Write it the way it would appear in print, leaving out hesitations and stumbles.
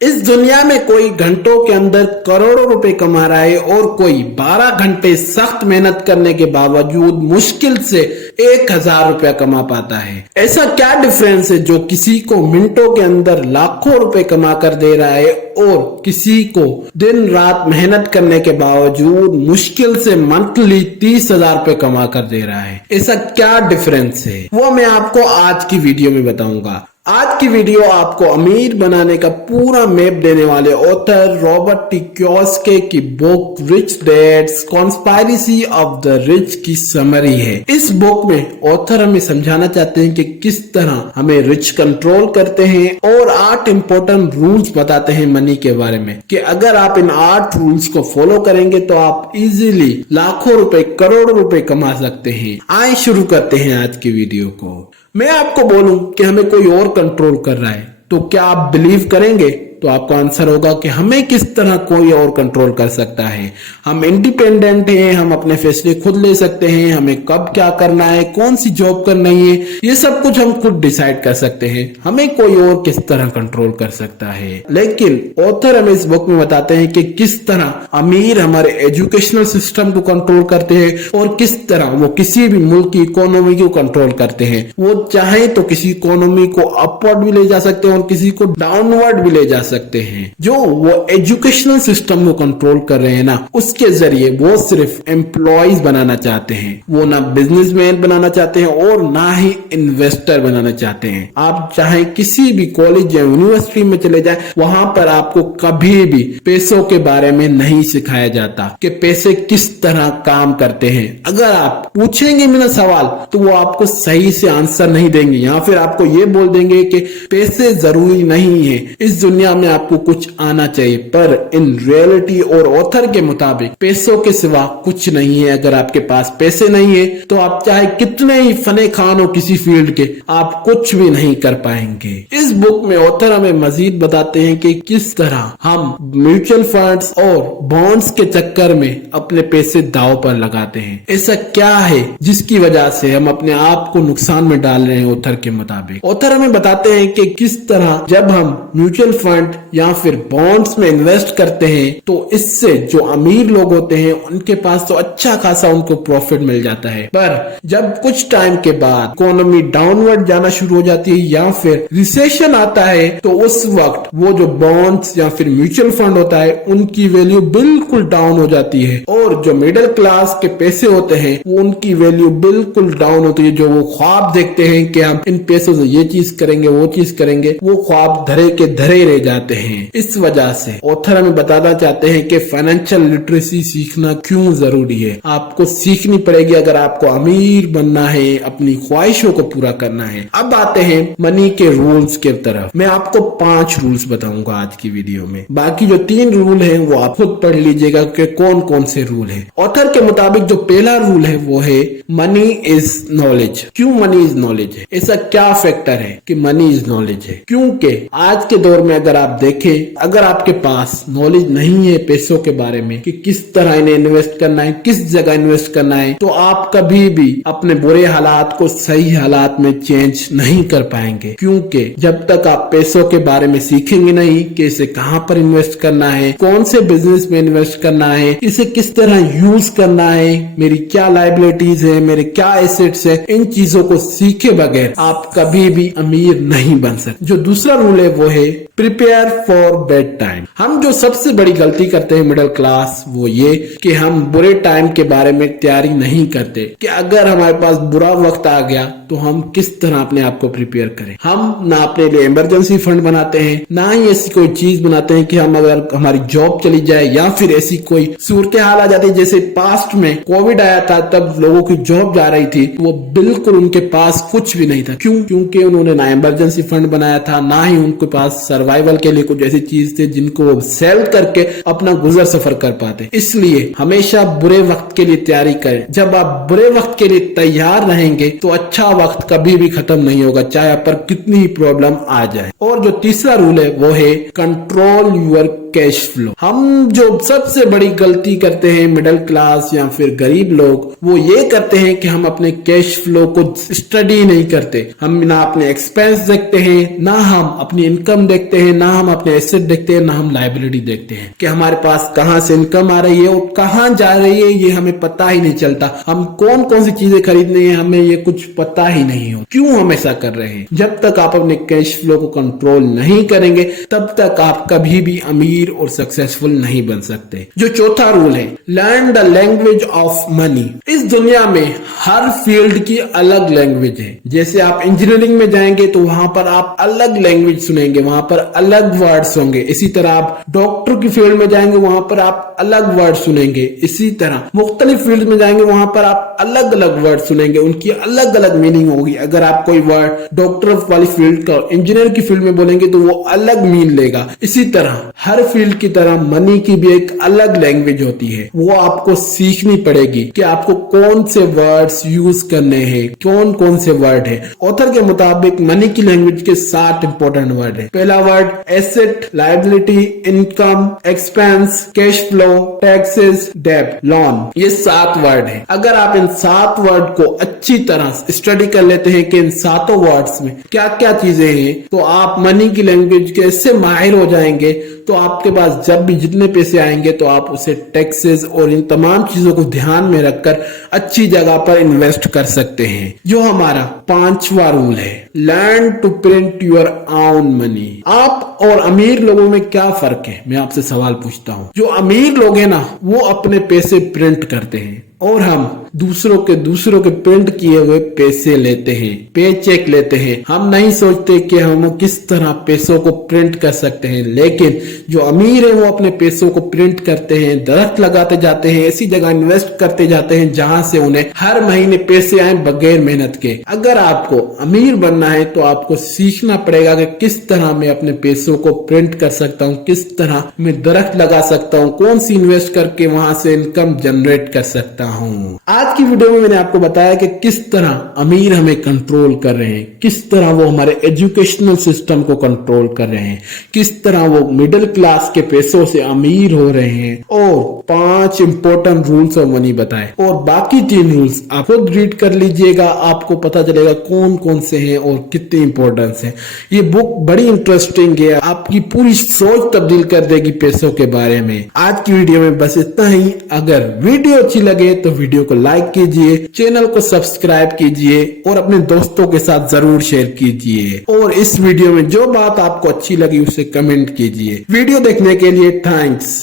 इस दुनिया में कोई घंटों के अंदर करोड़ों रुपए कमा रहा है और कोई 12 घंटे सख्त मेहनत करने के बावजूद मुश्किल से 1000 रुपया कमा पाता है। ऐसा क्या डिफरेंस है जो किसी को मिनटों के अंदर लाखों रुपए कमा कर दे रहा है और किसी को दिन रात मेहनत करने के बावजूद मुश्किल से मंथली 30,000 रुपए कमा कर दे रहा है? ऐसा क्या डिफरेंस है वो मैं आपको आज की वीडियो में बताऊंगा। आज की वीडियो आपको अमीर बनाने का पूरा मैप देने वाले ऑथर रॉबर्ट टी कियोसाकी की book rich dad's conspiracy of the rich की समरी है। इस बुक में ऑथर हमें समझाना चाहते हैं कि किस तरह हमें रिच कंट्रोल करते हैं और 8 इंपॉर्टेंट रूल्स बताते हैं मनी के बारे में कि अगर आप इन 8 रूल्स को फॉलो करेंगे तो आप इजीली लाखों रुपए करोड़ों रुपए कमा सकते हैं। आइए शुरू करते हैं आज की वीडियो को। मैं आपको बोलूं कि हमें कोई और कंट्रोल कर रहा है तो क्या आप बिलीव करेंगे? तो आपका आंसर होगा कि हमें किस तरह कोई और कंट्रोल कर सकता है। हम इंडिपेंडेंट हैं, हम अपने फैसले खुद ले सकते हैं, हमें कब क्या करना है, कौन सी जॉब करनी है, ये सब कुछ हम खुद डिसाइड कर सकते हैं। हमें कोई और किस तरह कंट्रोल कर सकता है। लेकिन ऑथर हमें इस बुक में बताते हैं कि किस तरह अमीर हमारे एजुकेशनल सिस्टम को कंट्रोल करते हैं और किस तरह वो किसी भी मुल्क की इकोनॉमी को कंट्रोल करते हैं। वो चाहे तो किसी इकोनॉमी को अपवर्ड भी ले जा सकते हैं और किसी को डाउनवर्ड भी ले जा सकते हैं। जो वो एजुकेशनल सिस्टम को कंट्रोल कर रहे हैं ना, उसके जरिए वो सिर्फ एम्प्लॉयज बनाना चाहते हैं। वो ना बिजनेसमैन बनाना चाहते हैं और ना ही इन्वेस्टर बनाना चाहते हैं। आप चाहे किसी भी कॉलेज या यूनिवर्सिटी में चले जाए, वहां पर आपको कभी भी पैसों के बारे में नहीं सिखाया जाता कि पैसे किस तरह काम करते हैं। अगर आप पूछेंगे मेरा सवाल तो वो आपको सही से आंसर नहीं देंगे या फिर आपको ये बोल देंगे कि पैसे जरूरी नहीं है, इस दुनिया में आपको कुछ आना चाहिए। पर इन रियलिटी और ऑथर के मुताबिक पैसों के सिवा कुछ नहीं है। अगर आपके पास पैसे नहीं है तो आप चाहे कितने ही फने खान हो किसी फील्ड के, आप कुछ भी नहीं कर पाएंगे। इस बुक में ऑथर हमें मजीद बताते हैं कि किस तरह हम म्यूचुअल फंड्स और बॉन्ड्स के चक्कर में अपने पैसे दांव पर लगाते हैं। ऐसा क्या है जिसकी वजह से हम अपने आप को नुकसान में डाल रहे हैं? ऑथर के मुताबिक ऑथर हमें बताते हैं कि किस तरह जब हम म्यूचुअल फंड या फिर बॉन्ड्स में इन्वेस्ट करते हैं तो इससे जो अमीर लोग होते हैं उनके पास तो अच्छा खासा उनको प्रॉफिट मिल जाता है। पर जब कुछ टाइम के बाद इकोनॉमी डाउनवर्ड जाना शुरू हो जाती है या फिर रिसेशन आता है तो उस वक्त वो जो बॉन्ड्स या फिर म्यूचुअल फंड होता है उनकी वैल्यू बिल्कुल डाउन हो जाती है और जो मिडिल क्लास के पैसे होते हैं वो उनकी वैल्यू बिल्कुल डाउन होती है। जो वो ख्वाब देखते हैं कि हम इन पैसों से ये चीज करेंगे वो चीज करेंगे, वो ख्वाब धरे के धरे रह जाते हैं। इस वजह से ऑथर हमें बताना चाहते हैं कि फाइनेंशियल लिटरेसी सीखना क्यों जरूरी है। आपको सीखनी पड़ेगी अगर आपको अमीर बनना है, अपनी ख्वाहिशों को पूरा करना है। अब आते हैं मनी के रूल्स के तरफ। मैं आपको 5 रूल्स बताऊंगा आज की वीडियो में। बाकी जो 3 रूल है वो आप खुद पढ़ लीजिएगा कि कौन कौन से रूल है। ऑथर के मुताबिक जो पहला रूल है वो है मनी इज नॉलेज। क्यों मनी इज नॉलेज है? ऐसा क्या फैक्टर है कि मनी इज नॉलेज है? क्योंकि आज के दौर में अगर आप देखें, अगर आपके पास नॉलेज नहीं है पैसों के बारे में कि किस तरह इन्हें इन्वेस्ट करना है, किस जगह इन्वेस्ट करना है, तो आप कभी भी अपने बुरे हालात को सही हालात में चेंज नहीं कर पाएंगे। क्योंकि जब तक आप पैसों के बारे में सीखेंगे नहीं कि इसे कहां पर इन्वेस्ट करना है, कौन से बिजनेस में इन्वेस्ट करना है, इसे किस तरह यूज करना है, मेरी क्या लायबिलिटीज है, मेरे क्या एसेट्स है, इन चीजों को सीखे बगैर आप कभी भी अमीर नहीं बन सकते। जो दूसरा रूल है वो है प्रिपेयर फॉर बेड टाइम। हम जो सबसे बड़ी गलती करते हैं मिडिल क्लास वो ये कि हम बुरे टाइम के बारे में तैयारी नहीं करते कि अगर हमारे पास बुरा वक्त आ गया तो हम किस तरह अपने आप को प्रिपेयर करें। हम ना अपने लिए इमरजेंसी फंड बनाते हैं, ना ही ऐसी कोई चीज बनाते हैं कि हम अगर हमारी जॉब चली जाए या फिर ऐसी कोई सूरत हाल आ जाती है जैसे पास्ट में कोविड आया था, तब लोगों की जॉब जा रही थी, वो बिल्कुल उनके पास कुछ भी नहीं था। क्यों? क्योंकि उन्होंने ना इमरजेंसी फंड बनाया था, ना ही उनके पास सर्वाइवल के लिए कुछ ऐसी चीज थे जिनको वो सेल करके अपना गुजर सफर कर पाते। इसलिए हमेशा बुरे वक्त के लिए तैयारी करें। जब आप बुरे वक्त के लिए तैयार रहेंगे तो अच्छा वक्त कभी भी खत्म नहीं होगा, चाहे आप पर कितनी ही प्रॉब्लम आ जाए। और जो तीसरा रूल है वो है कंट्रोल यूर कैश फ्लो। हम जो सबसे बड़ी गलती करते हैं मिडिल क्लास या फिर गरीब लोग, वो ये करते हैं कि हम अपने कैश फ्लो को स्टडी नहीं करते। हम ना अपने एक्सपेंस देखते हैं, ना हम अपनी इनकम देखते हैं, ना हम अपने एसेट देखते हैं, ना हम लायबिलिटी देखते हैं कि हमारे पास कहां से इनकम आ रही है और कहां जा रही है, ये हमें पता ही नहीं चलता। हम कौन कौन सी चीजें खरीदनी है हमें ये कुछ पता ही नहीं हो। क्यों हम ऐसा कर रहे हैं? जब तक आप अपने कैश फ्लो को कंट्रोल नहीं करेंगे तब तक आप कभी भी अमीर और सक्सेसफुल नहीं बन सकते। जो चौथा रूल है, learn the language of money. इस दुनिया में हर फील्ड की अलग लैंग्वेज है। जैसे आप इंजीनियरिंग में जाएंगे तो वहां पर आप अलग लैंग्वेज सुनेंगे, वहां पर अलग वर्ड्स होंगे। इसी तरह आप डॉक्टर की फील्ड में जाएंगे, वहां पर आप अलग वर्ड सुनेंगे। इसी तरह मुख्तलिफ फील्ड में जाएंगे, वहां पर आप अलग अलग वर्ड सुनेंगे, उनकी अलग अलग मीनिंग होगी। अगर आप कोई वर्ड डॉक्टर वाली फील्ड का इंजीनियर की फील्ड में बोलेंगे तो वो अलग मीन लेगा। इसी तरह हर फील्ड की तरह मनी की भी एक अलग लैंग्वेज होती है, वो आपको सीखनी पड़ेगी कि आपको कौन से वर्ड्स यूज करने हैं, कौन कौन से वर्ड है। ऑथर के मुताबिक मनी की लैंग्वेज के 7 इंपॉर्टेंट वर्ड है। पहला word asset, liability, income, expense, cash flow, taxes, डेब्ट, लोन। ये 7 वर्ड है। अगर आप इन 7 वर्ड को अच्छी तरह स्टडी कर लेते हैं कि इन 7 वर्ड्स में क्या क्या चीजें हैं, तो आप मनी की लैंग्वेज के इससे माहिर हो जाएंगे। तो आपके पास जब भी जितने पैसे आएंगे तो आप उसे टैक्सेस और इन तमाम चीजों को ध्यान में रखकर अच्छी जगह पर इन्वेस्ट कर सकते हैं। जो हमारा 5वां रूल है, learn to print your own money. आप और अमीर लोगों में क्या फर्क है? मैं आपसे सवाल पूछता हूँ। जो अमीर लोग हैं ना, वो अपने पैसे प्रिंट करते हैं और हम दूसरों के प्रिंट किए हुए पैसे लेते हैं, पे चेक लेते हैं। हम नहीं सोचते कि हम किस तरह पैसों को प्रिंट कर सकते हैं। लेकिन जो अमीर है वो अपने पैसों को प्रिंट करते हैं, दरख्त लगाते जाते हैं, ऐसी जगह इन्वेस्ट करते जाते हैं जहां से उन्हें हर महीने पैसे आए बगैर मेहनत के। अगर आपको अमीर बनना है तो आपको सीखना पड़ेगा कि किस तरह मैं अपने पैसों को प्रिंट कर सकता हूँ, किस तरह मैं दरख्त लगा सकता हूँ, कौन सी इन्वेस्ट करके वहां से इनकम जनरेट कर सकता हूँ। आज की वीडियो में मैंने आपको बताया कि किस तरह अमीर हमें कंट्रोल कर रहे हैं, किस तरह वो हमारे एजुकेशनल सिस्टम को कंट्रोल कर रहे हैं, किस तरह वो मिडिल क्लास के पैसों से अमीर हो रहे हैं, और 5 इंपॉर्टेंट रूल्स ऑफ मनी बताए। और बाकी 3 रूल्स आप खुद रीड कर लीजिएगा, आपको पता चलेगा कौन कौन से हैं और कितनी इंपॉर्टेंस है। ये बुक बड़ी इंटरेस्टिंग है, आपकी पूरी सोच तब्दील कर देगी पैसों के बारे में। आज की वीडियो में बस इतना ही। अगर वीडियो अच्छी लगे तो वीडियो को लाइक कीजिए, चैनल को सब्सक्राइब कीजिए और अपने दोस्तों के साथ जरूर शेयर कीजिए। और इस वीडियो में जो बात आपको अच्छी लगी उसे कमेंट कीजिए। वीडियो देखने के लिए थैंक्स।